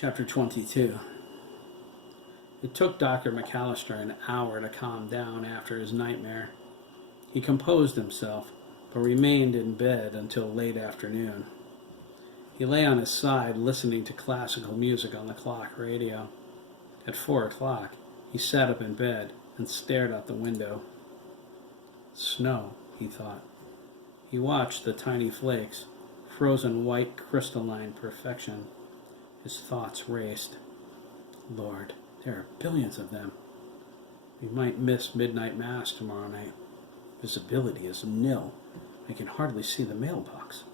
Chapter 22. It took Dr. McAllister an hour to calm down after his nightmare. He composed himself, but remained in bed until late afternoon. He lay on his side listening to classical music on the clock radio. At 4 o'clock, he sat up in bed and stared out the window. Snow, he thought. He watched the tiny flakes, frozen white crystalline perfection. His thoughts raced. Lord, there are billions of them. We might miss midnight mass tomorrow night. Visibility is nil. I can hardly see the mailbox.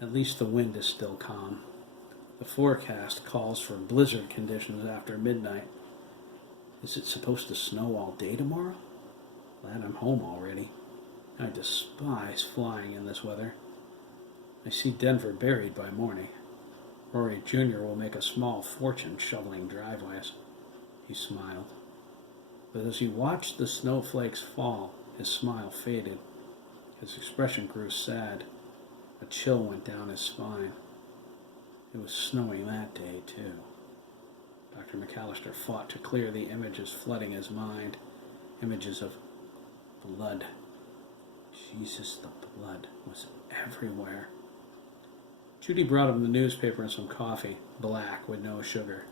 At least the wind is still calm. The forecast calls for blizzard conditions after midnight. Is it supposed to snow all day tomorrow? Glad I'm home already. I despise flying in this weather. I see Denver buried by morning. Rory Jr. will make a small fortune shoveling driveways. He smiled. But as he watched the snowflakes fall, his smile faded. His expression grew sad. A chill went down his spine. It was snowing that day, too. Dr. McAllister fought to clear the images flooding his mind. Images of blood. Jesus, the blood was everywhere. Judy brought him the newspaper and some coffee, black with no sugar.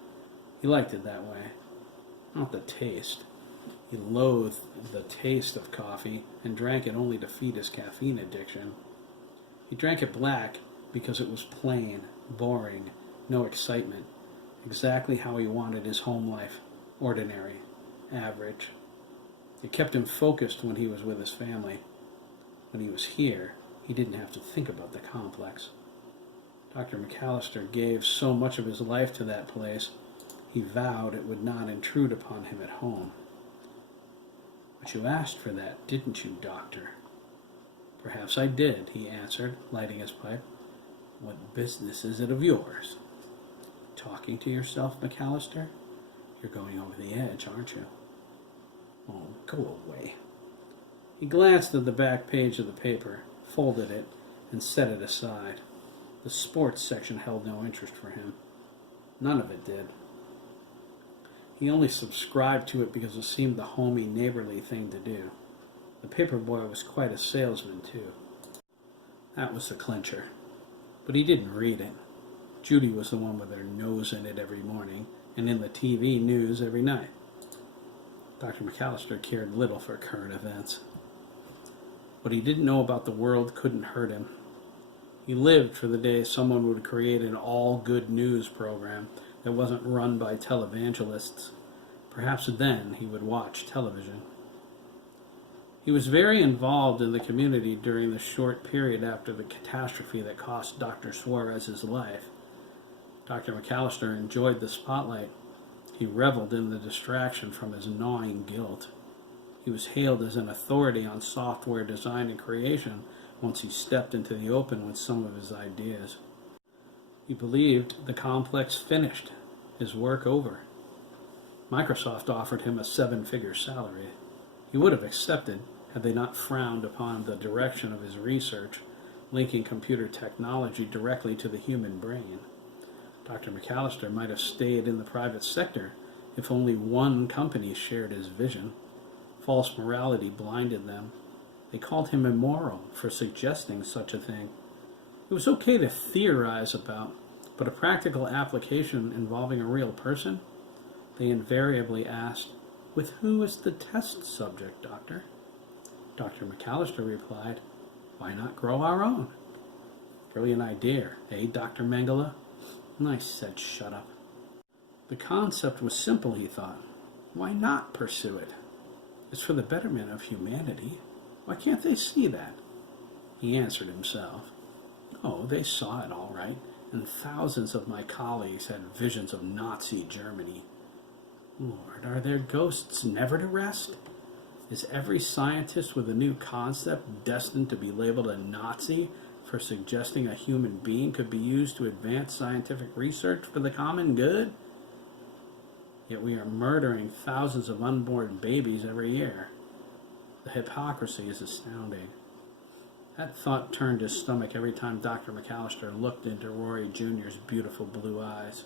He liked it that way. Not the taste. He loathed the taste of coffee and drank it only to feed his caffeine addiction. He drank it black because it was plain, boring, no excitement, exactly how he wanted his home life, ordinary, average. It kept him focused when he was with his family. When he was here, he didn't have to think about the complex. Dr. McAllister gave so much of his life to that place, he vowed it would not intrude upon him at home. But you asked for that, didn't you, Doctor? Perhaps I did, he answered, lighting his pipe. What business is it of yours? Talking to yourself, McAllister? You're going over the edge, aren't you? Oh, go away. He glanced at the back page of the paper, folded it, and set it aside. The sports section held no interest for him. None of it did. He only subscribed to it because it seemed the homey, neighborly thing to do. The paper boy was quite a salesman, too. That was the clincher. But he didn't read it. Judy was the one with her nose in it every morning, and in the TV news every night. Dr. McAllister cared little for current events. What he didn't know about the world couldn't hurt him. He lived for the day someone would create an all-good news program that wasn't run by televangelists. Perhaps then he would watch television. He was very involved in the community during the short period after the catastrophe that cost Dr. Suarez his life. Dr. McAllister enjoyed the spotlight. He reveled in the distraction from his gnawing guilt. He was hailed as an authority on software design and creation once he stepped into the open with some of his ideas. He believed the complex finished, his work over. Microsoft offered him a 7-figure salary. He would have accepted had they not frowned upon the direction of his research, linking computer technology directly to the human brain. Dr. McAllister might have stayed in the private sector if only one company shared his vision. False morality blinded them. They called him immoral for suggesting such a thing. It was okay to theorize about, but a practical application involving a real person? They invariably asked, with who is the test subject, Doctor? Dr. McAllister replied, why not grow our own? Brilliant idea, eh, Dr. Mengele? And I said, shut up. The concept was simple, he thought. Why not pursue it? It's for the betterment of humanity. Why can't they see that? He answered himself. Oh, they saw it all right, and thousands of my colleagues had visions of Nazi Germany. Lord, are there ghosts never to rest? Is every scientist with a new concept destined to be labeled a Nazi for suggesting a human being could be used to advance scientific research for the common good? Yet we are murdering thousands of unborn babies every year. The hypocrisy is astounding. That thought turned his stomach every time Dr. McAllister looked into Rory Jr.'s beautiful blue eyes.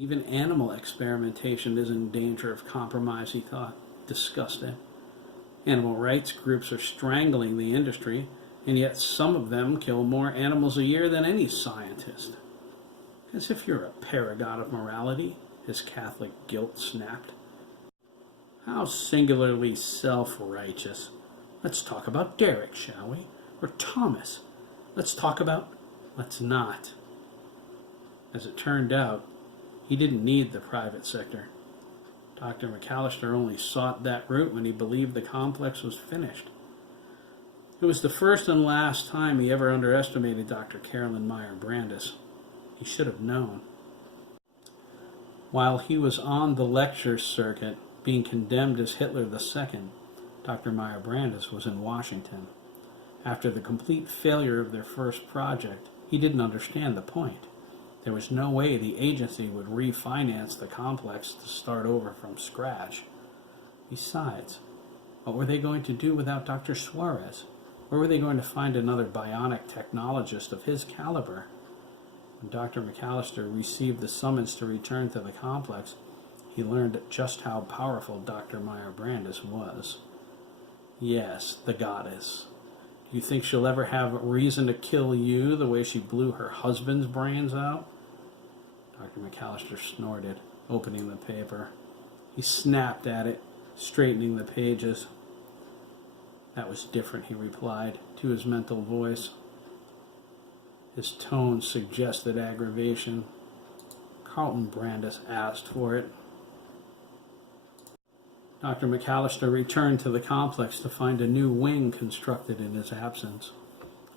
Even animal experimentation is in danger of compromise, he thought, disgusted. Animal rights groups are strangling the industry, and yet some of them kill more animals a year than any scientist. As if you're a paragon of morality, his Catholic guilt snapped. How singularly self-righteous. Let's talk about Derek, shall we? Or Thomas. Let's not. As it turned out, he didn't need the private sector. Dr. McAllister only sought that route when he believed the complex was finished. It was the first and last time he ever underestimated Dr. Carolyn Meyer Brandis. He should have known. While he was on the lecture circuit, being condemned as Hitler II, Dr. Meyer Brandis was in Washington. After the complete failure of their first project, he didn't understand the point. There was no way the agency would refinance the complex to start over from scratch. Besides, what were they going to do without Dr. Suarez? Where were they going to find another bionic technologist of his caliber? When Dr. McAllister received the summons to return to the complex, he learned just how powerful Dr. Meyer Brandis was. Yes, the goddess. Do you think she'll ever have reason to kill you the way she blew her husband's brains out? Dr. McAllister snorted, opening the paper. He snapped at it, straightening the pages. That was different, he replied, to his mental voice. His tone suggested aggravation. Carlton Brandis asked for it. Dr. McAllister returned to the complex to find a new wing constructed in his absence.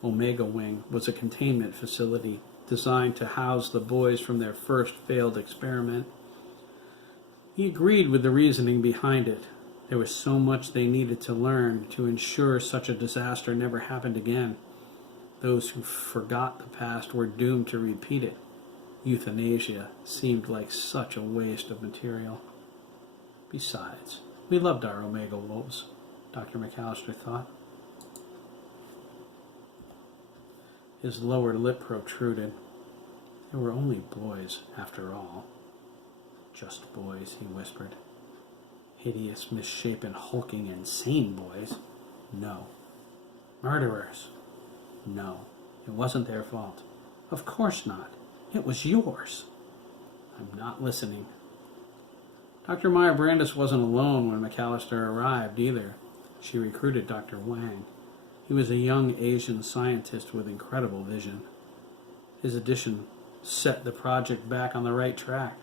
Omega Wing was a containment facility designed to house the boys from their first failed experiment. He agreed with the reasoning behind it. There was so much they needed to learn to ensure such a disaster never happened again. Those who forgot the past were doomed to repeat it. Euthanasia seemed like such a waste of material. Besides, we loved our Omega wolves, Dr. McAllister thought. His lower lip protruded. They were only boys, after all. Just boys, he whispered. Hideous, misshapen, hulking, insane boys? No. Murderers? No. It wasn't their fault. Of course not. It was yours. I'm not listening. Dr. Meyer Brandis wasn't alone when McAllister arrived either. She recruited Dr. Wang. He was a young Asian scientist with incredible vision. His addition set the project back on the right track.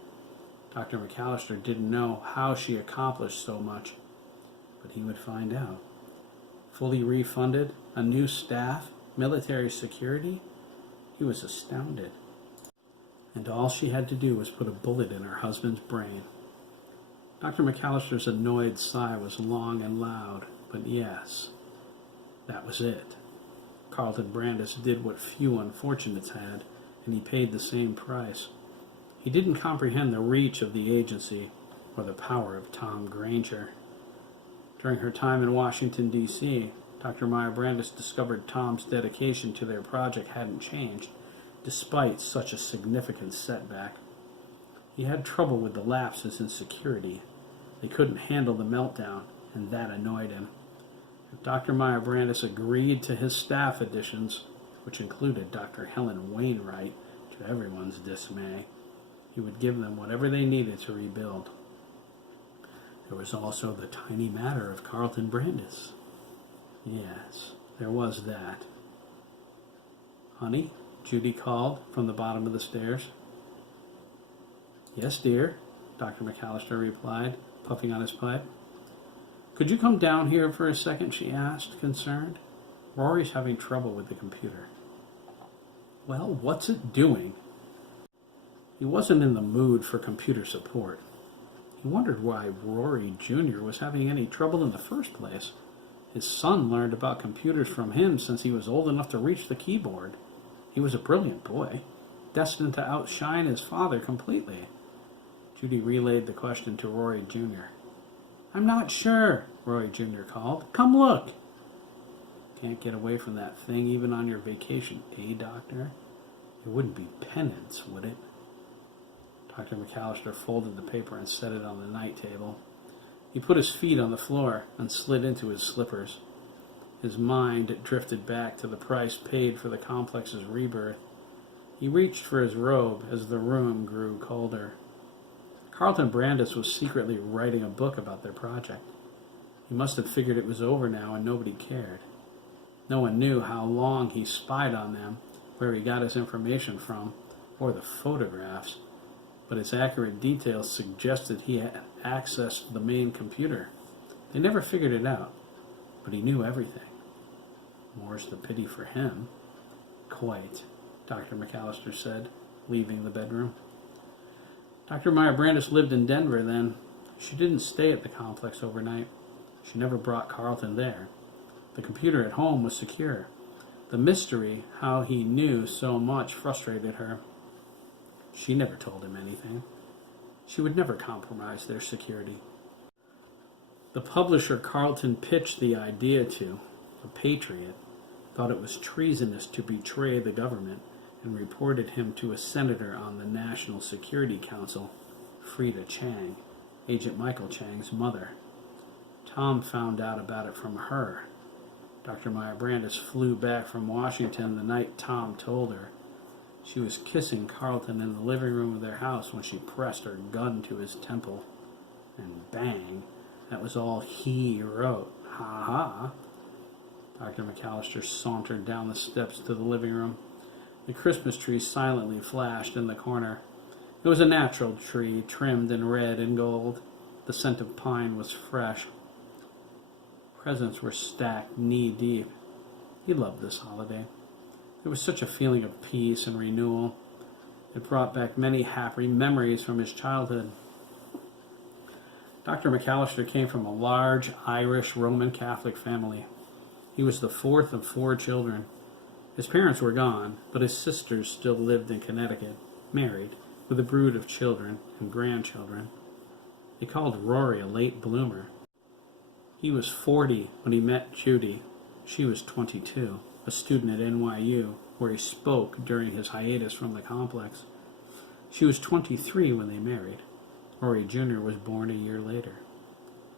Dr. McAllister didn't know how she accomplished so much, but he would find out. Fully refunded, a new staff, military security, he was astounded. And all she had to do was put a bullet in her husband's brain. Dr. McAllister's annoyed sigh was long and loud, but yes, that was it. Carlton Brandis did what few unfortunates had, and he paid the same price. He didn't comprehend the reach of the agency or the power of Tom Granger. During her time in Washington, D.C., Dr. Meyer Brandis discovered Tom's dedication to their project hadn't changed, despite such a significant setback. He had trouble with the lapses in security. They couldn't handle the meltdown, and that annoyed him. If Dr. Meyer Brandis agreed to his staff additions, which included Dr. Helen Wainwright, to everyone's dismay, he would give them whatever they needed to rebuild. There was also the tiny matter of Carlton Brandis. Yes, there was that. Honey, Judy called from the bottom of the stairs. Yes, dear, Dr. McAllister replied, puffing on his pipe. Could you come down here for a second, she asked, concerned. Rory's having trouble with the computer. Well, what's it doing? He wasn't in the mood for computer support. He wondered why Rory Jr. was having any trouble in the first place. His son learned about computers from him since he was old enough to reach the keyboard. He was a brilliant boy, destined to outshine his father completely. Judy relayed the question to Rory Jr. I'm not sure, Rory Jr. called. Come look. Can't get away from that thing even on your vacation, eh, Doctor? It wouldn't be penance, would it? Dr. McAllister folded the paper and set it on the night table. He put his feet on the floor and slid into his slippers. His mind drifted back to the price paid for the complex's rebirth. He reached for his robe as the room grew colder. Carlton Brandis was secretly writing a book about their project. He must have figured it was over now and nobody cared. No one knew how long he spied on them, where he got his information from, or the photographs, but his accurate details suggested he had accessed the main computer. They never figured it out, but he knew everything. More's the pity for him. Quite, Dr. McAllister said, leaving the bedroom. Dr. Meyer Brandis lived in Denver then. She didn't stay at the complex overnight. She never brought Carlton there. The computer at home was secure. The mystery, how he knew so much, frustrated her. She never told him anything. She would never compromise their security. The publisher Carlton pitched the idea to, a patriot, thought it was treasonous to betray the government and reported him to a senator on the National Security Council, Frida Chang, Agent Michael Chang's mother. Tom found out about it from her. Dr. Meyer Brandis flew back from Washington the night Tom told her. She was kissing Carlton in the living room of their house when she pressed her gun to his temple. And bang, that was all he wrote. Ha ha. Dr. McAllister sauntered down the steps to the living room. The Christmas tree silently flashed in the corner. It was a natural tree, trimmed in red and gold. The scent of pine was fresh. Presents were stacked knee-deep. He loved this holiday. There was such a feeling of peace and renewal. It brought back many happy memories from his childhood. Dr. McAllister came from a large Irish Roman Catholic family. He was the fourth of 4 children. His parents were gone, but his sisters still lived in Connecticut, married, with a brood of children and grandchildren. They called Rory a late bloomer. He was 40 when he met Judy. She was 22, a student at NYU, where he spoke during his hiatus from the complex. She was 23 when they married. Rory Jr. was born a year later.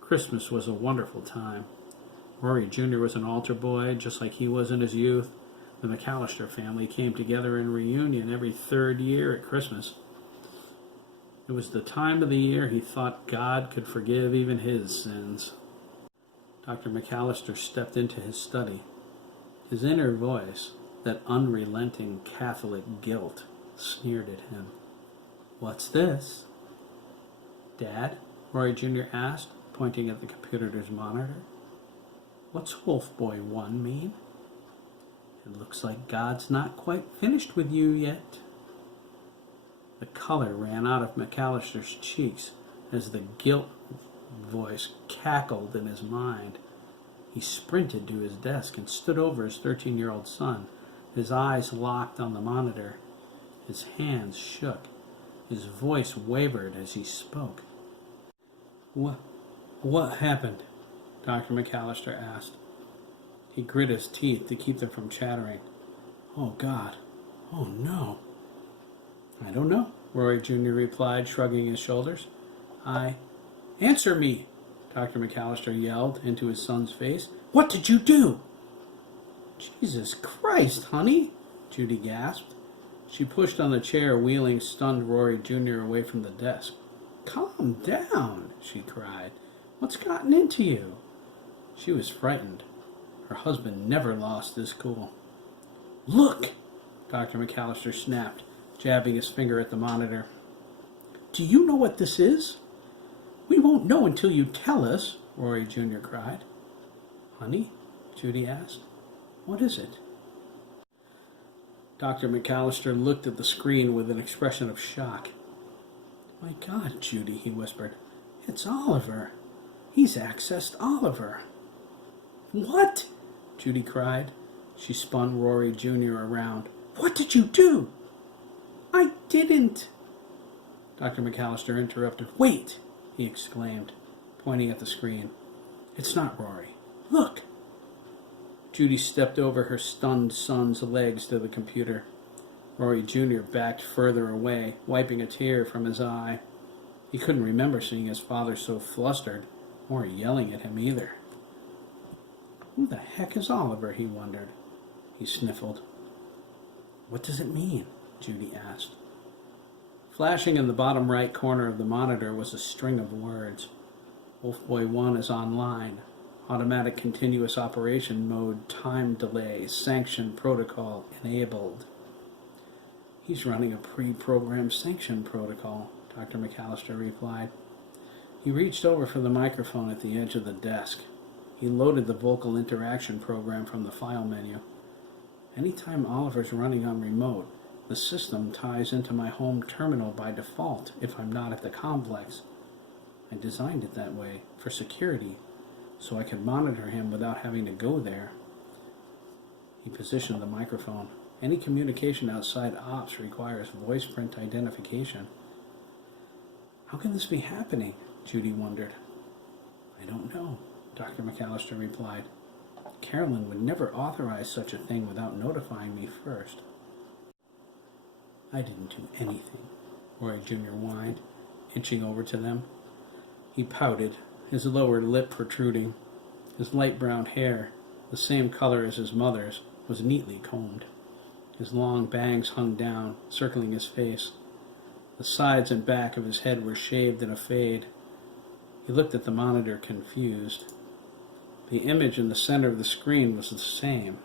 Christmas was a wonderful time. Rory Jr. was an altar boy, just like he was in his youth. The McAllister family came together in reunion every 3rd year at Christmas. It was the time of the year he thought God could forgive even his sins. Dr. McAllister stepped into his study. His inner voice, that unrelenting Catholic guilt, sneered at him. "What's this?" "Dad?" Rory Jr. asked, pointing at the computer's monitor. "What's Wolf Boy 1 mean?" "It looks like God's not quite finished with you yet." The color ran out of McAllister's cheeks as the guilt voice cackled in his mind. He sprinted to his desk and stood over his 13-year-old son, his eyes locked on the monitor. His hands shook. His voice wavered as he spoke. What happened?" Dr. McAllister asked. He grit his teeth to keep them from chattering. "Oh, God. Oh, no." "I don't know," Rory Jr. replied, shrugging his shoulders. "Answer me," Dr. McAllister yelled into his son's face. "What did you do?" "Jesus Christ, honey," Judy gasped. She pushed on the chair, wheeling stunned Rory Jr. away from the desk. "Calm down," she cried. "What's gotten into you?" She was frightened. Her husband never lost his cool. "Look," Dr. McAllister snapped, jabbing his finger at the monitor. "Do you know what this is?" "We won't know until you tell us," Rory Jr. cried. "Honey?" Judy asked. "What is it?" Dr. McAllister looked at the screen with an expression of shock. "My God, Judy," he whispered. "It's Oliver. He's accessed Oliver." "What?" Judy cried. She spun Rory Jr. around. "What did you do?" "I didn't." Dr. McAllister interrupted. "Wait!" he exclaimed, pointing at the screen. "It's not Rory. Look!" Judy stepped over her stunned son's legs to the computer. Rory Jr. backed further away, wiping a tear from his eye. He couldn't remember seeing his father so flustered, or yelling at him either. Who the heck is Oliver, he wondered. He sniffled. What does it mean? Judy asked. Flashing in the bottom right corner of the monitor was a string of words. Wolfboy 1 is online. Automatic continuous operation mode, time delay, sanction protocol enabled. He's running a pre-programmed sanction protocol, Dr. McAllister replied. He reached over for the microphone at the edge of the desk. He loaded the vocal interaction program from the file menu. Anytime Oliver's running on remote, the system ties into my home terminal by default if I'm not at the complex. I designed it that way for security, so I could monitor him without having to go there. He positioned the microphone. Any communication outside ops requires voice print identification. How can this be happening? Judy wondered. I don't know, Dr. McAllister replied. Carolyn would never authorize such a thing without notifying me first. I didn't do anything, Roy Jr. whined, inching over to them. He pouted, his lower lip protruding. His light brown hair, the same color as his mother's, was neatly combed. His long bangs hung down, circling his face. The sides and back of his head were shaved in a fade. He looked at the monitor, confused. The image in the center of the screen was the same.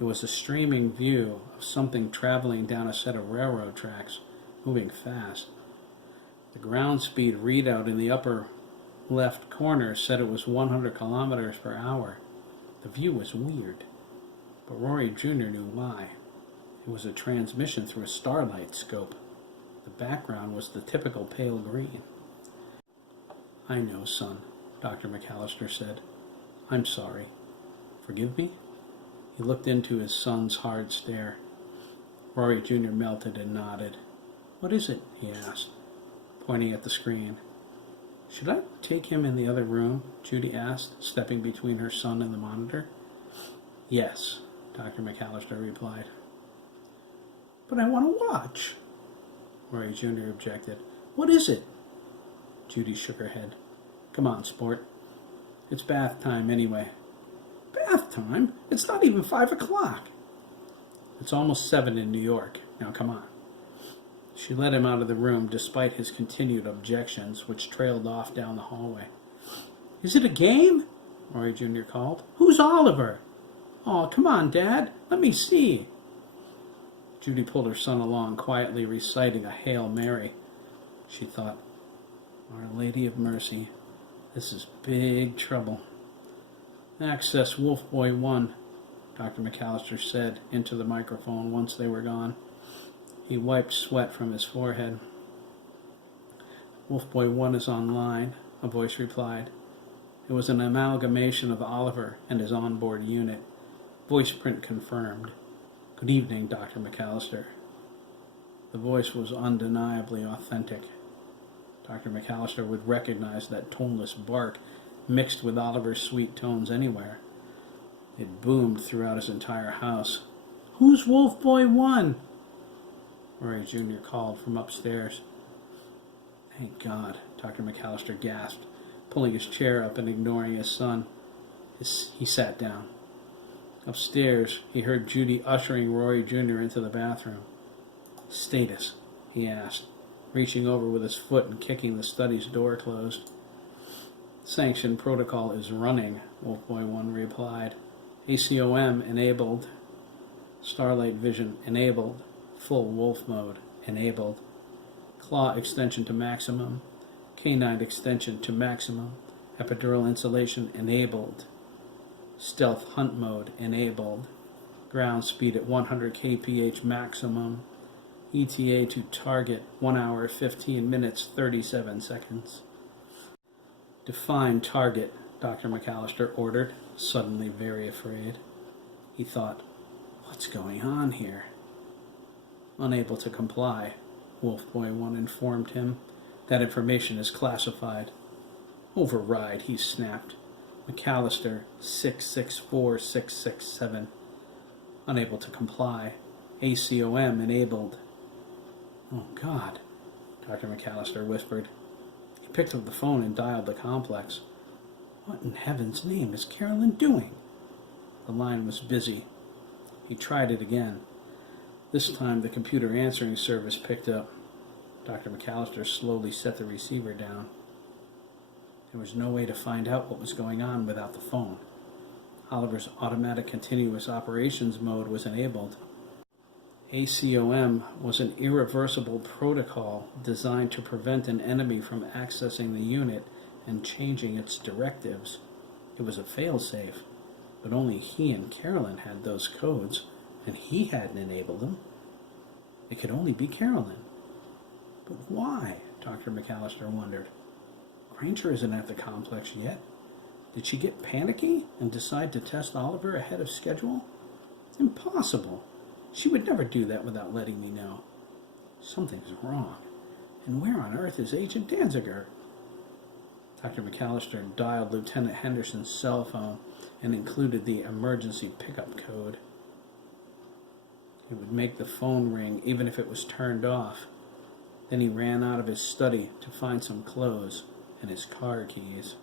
It was a streaming view of something traveling down a set of railroad tracks, moving fast. The ground speed readout in the upper left corner said it was 100 kilometers per hour. The view was weird, but Rory Jr. knew why. It was a transmission through a starlight scope. The background was the typical pale green. I know, son, Dr. McAllister said. I'm sorry. Forgive me? He looked into his son's hard stare. Rory Jr. melted and nodded. What is it? He asked, pointing at the screen. Should I take him in the other room? Judy asked, stepping between her son and the monitor. Yes, Dr. McAllister replied. But I want to watch, Rory Jr. objected. What is it? Judy shook her head. Come on, sport. It's bath time anyway. Bath time? It's not even 5 o'clock. It's almost 7 in New York. Now come on. She led him out of the room despite his continued objections, which trailed off down the hallway. Is it a game? Rory Jr. called. Who's Oliver? Oh, come on, Dad. Let me see. Judy pulled her son along, quietly reciting a Hail Mary. She thought, Our Lady of Mercy, this is big trouble. Access Wolfboy 1, Dr. McAllister said into the microphone once they were gone. He wiped sweat from his forehead. Wolfboy 1 is online, a voice replied. It was an amalgamation of Oliver and his onboard unit. Voice print confirmed. Good evening, Dr. McAllister. The voice was undeniably authentic. Dr. McAllister would recognize that toneless bark mixed with Oliver's sweet tones anywhere. It boomed throughout his entire house. Who's Wolfboy 1? Rory Jr. called from upstairs. Thank God, Dr. McAllister gasped, pulling his chair up and ignoring his son. He sat down. Upstairs, he heard Judy ushering Rory Jr. into the bathroom. Status, he asked, reaching over with his foot and kicking the study's door closed. Sanction protocol is running, Wolfboy 1 replied. ACOM enabled. Starlight vision enabled. Full wolf mode enabled. Claw extension to maximum. Canine extension to maximum. Epidural insulation enabled. Stealth hunt mode enabled. Ground speed at 100 kph maximum. ETA to target 1 hour 15 minutes 37 seconds. Define target, Dr. McAllister ordered, suddenly very afraid. He thought, what's going on here? Unable to comply, Wolfboy 1 informed him. That information is classified. Override, he snapped. McAllister 664667. Unable to comply. ACOM enabled. Oh, God, Dr. McAllister whispered. He picked up the phone and dialed the complex. What in heaven's name is Carolyn doing? The line was busy. He tried it again. This time the computer answering service picked up. Dr. McAllister slowly set the receiver down. There was no way to find out what was going on without the phone. Oliver's automatic continuous operations mode was enabled. ACOM was an irreversible protocol designed to prevent an enemy from accessing the unit and changing its directives. It was a failsafe, but only he and Carolyn had those codes, and he hadn't enabled them. It could only be Carolyn. But why? Dr. McAllister wondered. Granger isn't at the complex yet. Did she get panicky and decide to test Oliver ahead of schedule? Impossible. She would never do that without letting me know. Something's wrong. And where on earth is Agent Danziger? Dr. McAllister dialed Lieutenant Henderson's cell phone and included the emergency pickup code. It would make the phone ring even if it was turned off. Then he ran out of his study to find some clothes and his car keys.